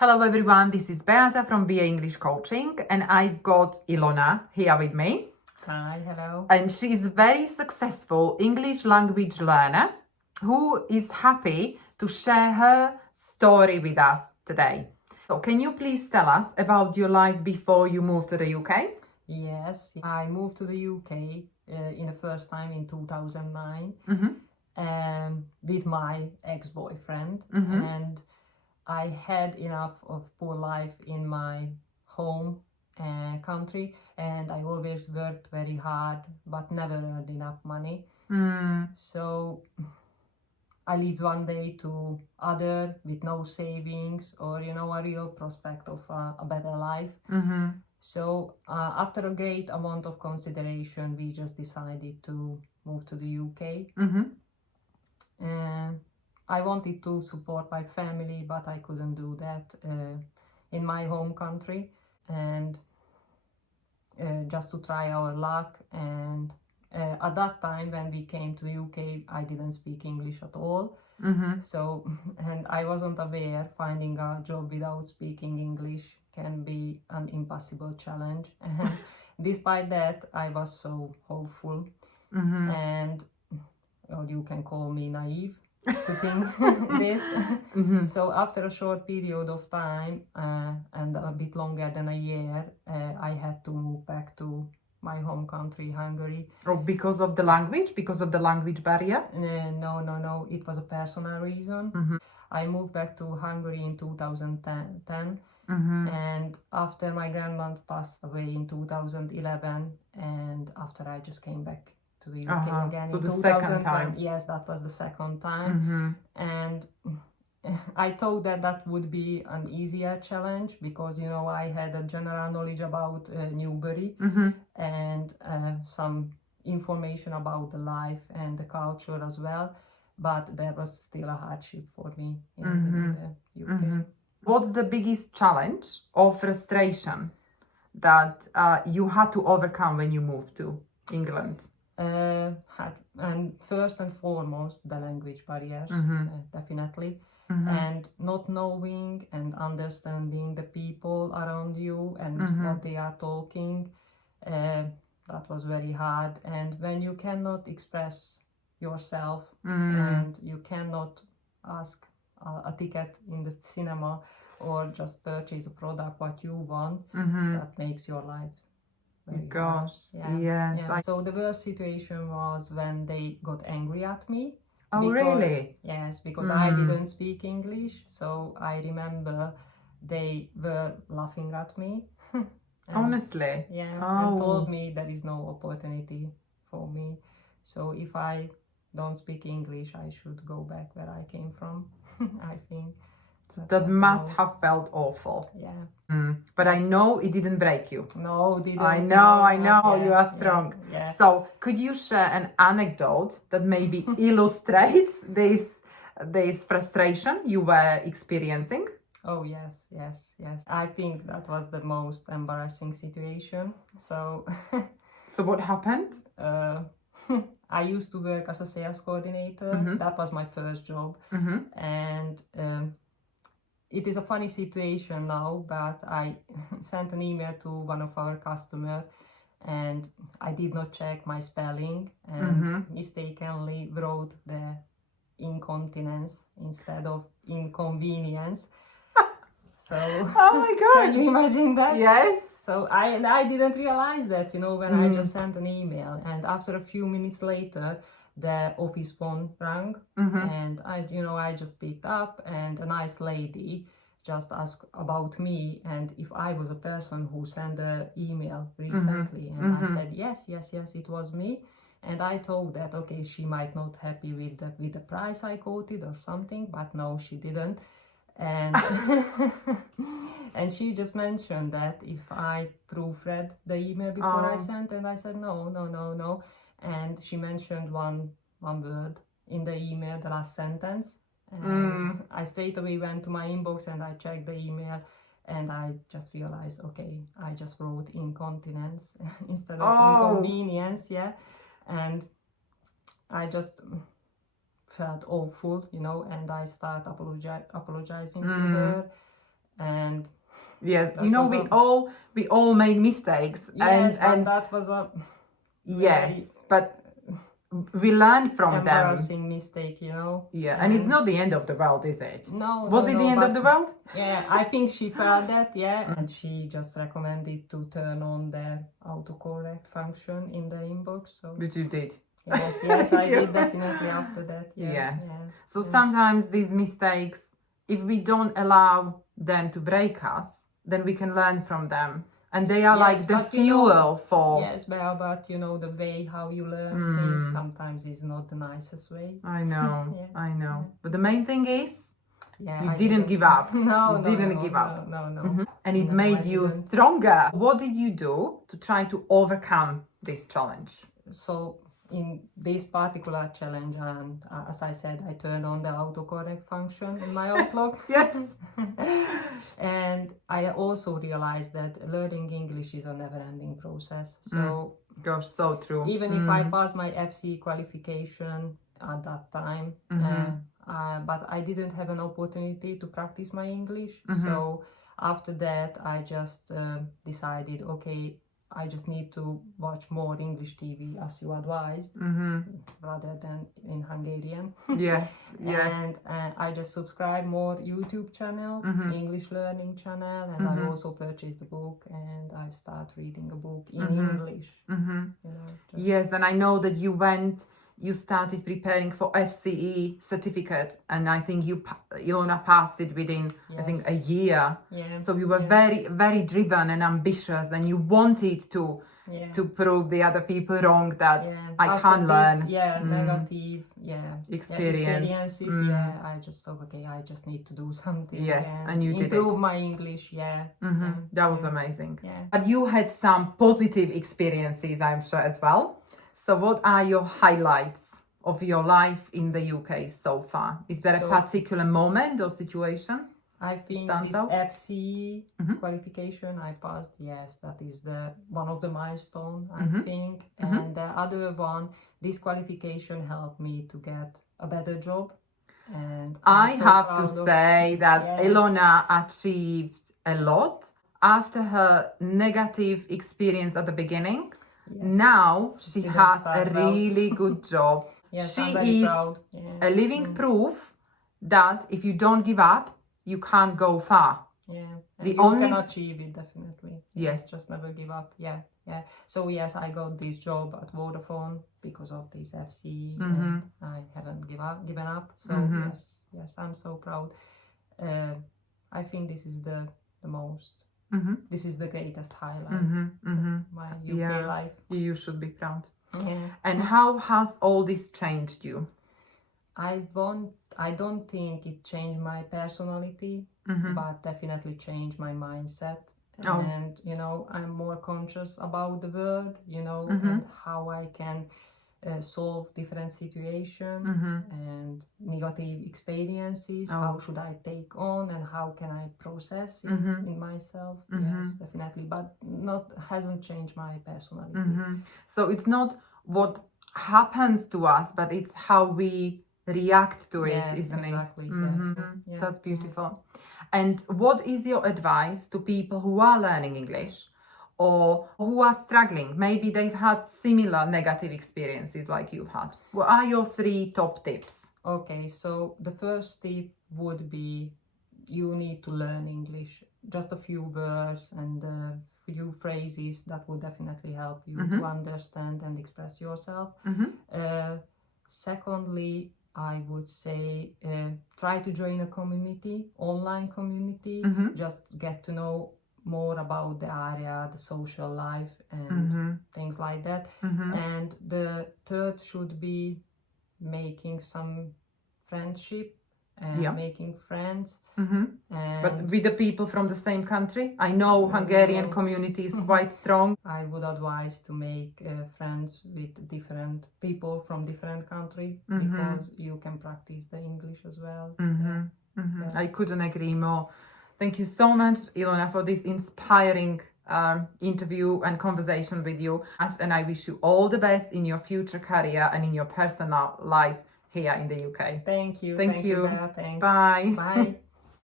Hello everyone, this is Beata from BA English Coaching and I've got Ilona here with me. Hi, hello. And she is a very successful English language learner who is happy to share her story with us today. So can you please tell us about your life before you moved to the UK? Yes, I moved to the UK in the first time in 2009 with my ex-boyfriend, and I had enough of poor life in my home country, and I always worked very hard but never earned enough money. So I lived one day to other with no savings or a real prospect of a better life. So after a great amount of consideration, we just decided to move to the UK. I wanted to support my family, but I couldn't do that in my home country, and just to try our luck. And at that time when we came to the UK, I didn't speak English at all. So, and I wasn't aware finding a job without speaking English can be an impossible challenge. And despite that, I was so hopeful, and or you can call me naive to think this. So after a short period of time and a bit longer than a year, I had to move back to my home country, Hungary. Oh, because of the language? Because of the language barrier? No. It was a personal reason. I moved back to Hungary in 2010. And after my grandma passed away in 2011, and after I just came back to the UK again so in the 2010. second time. Yes, that was the second time. And I thought that would be an easier challenge because I had a general knowledge about Newbury and some information about the life and the culture as well, but there was still a hardship for me in the UK. What's the biggest challenge or frustration that you had to overcome when you moved to England? And first and foremost, the language barriers, definitely. And not knowing and understanding the people around you and what they are talking, that was very hard. And when you cannot express yourself and you cannot ask a ticket in the cinema or just purchase a product what you want, that makes your life very hard. Yes. So the worst situation was when they got angry at me. Oh, really? Yes, because I didn't speak English. So I remember they were laughing at me. Honestly? Yeah, and told me there is no opportunity for me. So if I don't speak English, I should go back where I came from, I think. That must have felt awful. Yeah. But I know it didn't break you. No, it didn't. I know, Yeah, you are strong. Yeah. So could you share an anecdote that maybe illustrates this frustration you were experiencing? Oh, yes. I think that was the most embarrassing situation. So what happened? I used to work as a sales coordinator. That was my first job. And it is a funny situation now, but I sent an email to one of our customers and I did not check my spelling and mistakenly wrote the incontinence instead of inconvenience. So, oh my gosh! Can you imagine that? Yes. So I didn't realize that, when I just sent an email, and after a few minutes later, the office phone rang, and I just picked up, and a nice lady just asked about me and if I was a person who sent the email recently, and I said yes, it was me. And I thought that okay, she might not happy with the price I quoted or something, but no, she didn't. And and she just mentioned that if I proofread the email before I sent, and I said no. And she mentioned one word in the email, the last sentence. And I straight away went to my inbox and I checked the email, and I just realized, okay, I just wrote incontinence instead of inconvenience, and I just felt awful, and I start apologizing to her. and Yes, that you know, was we all make mistakes. yes, and but that was a yes, but we learn from them. embarrassing mistake, you know. Yeah, and it's not the end of the world, is it? No, Was no, it the no, end of but- the world? Yeah, I think she felt that, yeah, and she just recommended to turn on the autocorrect function in the inbox. So Which you did. yes, I You- did definitely after that. Yeah, Yes. yeah. So sometimes these mistakes, if we don't allow them to break us, then we can learn from them. And they are Yes, like the but you know- fuel for... Yes, but you know, the way how you learn things sometimes is not the nicest way. I know, Yeah, I know. But the main thing is, Yeah, you I didn't give up. No, You no, didn't no, give no, up. No. And it No, made I you didn't. stronger. What did you do to try to overcome this challenge? So in this particular challenge, and as I said, I turned on the autocorrect function in my Outlook. Yes. And I also realized that learning English is a never-ending process. So Gosh, so true. even if I passed my FC qualification at that time, but I didn't have an opportunity to practice my English. So after that, I just decided, okay, I just need to watch more English TV as you advised, rather than in Hungarian. Yes, yeah. And I just subscribe more YouTube channel, English learning channel, and I also purchased a book and I start reading a book in English. You know, just- Yes, and I know that you started preparing for FCE certificate, and I think Ilona passed it within, I think, a year. Yeah. So you were very, very driven and ambitious, and you wanted to prove the other people wrong that I After can learn. negative Experience. experiences, I just thought, okay, I just need to do something. Yes, and you did it. improve my English. That was amazing. Yeah. But you had some positive experiences, I'm sure, as well. So what are your highlights of your life in the UK so far? Is there a particular moment or situation? I think stands this out? FC qualification I passed. Yes, that is the one of the milestone, I think. And the other one, this qualification helped me to get a better job. And I I'm so have to proud of- say that Yeah. Ilona achieved a lot after her negative experience at the beginning. Yes. Now she Didn't has a start well. really good job. Yes, She I'm very is proud. Yeah. a living proof that if you don't give up, you can't go far. Yeah, and The you only- can achieve it definitely. Yes. Just never give up. Yeah. So yes, I got this job at Vodafone because of this FC, and I haven't given up. So yes, I'm so proud. I think this is the most. This is the greatest highlight of my UK life. You should be proud. Yeah. And how has all this changed you? I don't think it changed my personality, but definitely changed my mindset. Oh. And you know, I'm more conscious about the world, you know, and how I can solve different situations and negative experiences. How should I take on and how can I process it in myself? Yes, definitely, but hasn't changed my personality. So it's not what happens to us, but it's how we react to it, Yeah, isn't exactly, it? yeah. That's beautiful. And what is your advice to people who are learning English or who are struggling? Maybe they've had similar negative experiences like you've had. What are your 3 top tips? Okay, so the first tip would be you need to learn English. Just a few words and a few phrases that will definitely help you to understand and express yourself. Secondly, I would say try to join a community, online community, just get to know more about the area, the social life and things like that. And the third should be making some friendship and making friends. But with the people from the same country? I know Hungarian community is quite strong. I would advise to make friends with different people from different countries because you can practice the English as well. I couldn't agree more. Thank you so much, Ilona, for this inspiring interview and conversation with you. And I wish you all the best in your future career and in your personal life here in the UK. Thank you. Thank you. Bea. Thanks. Bye. Bye.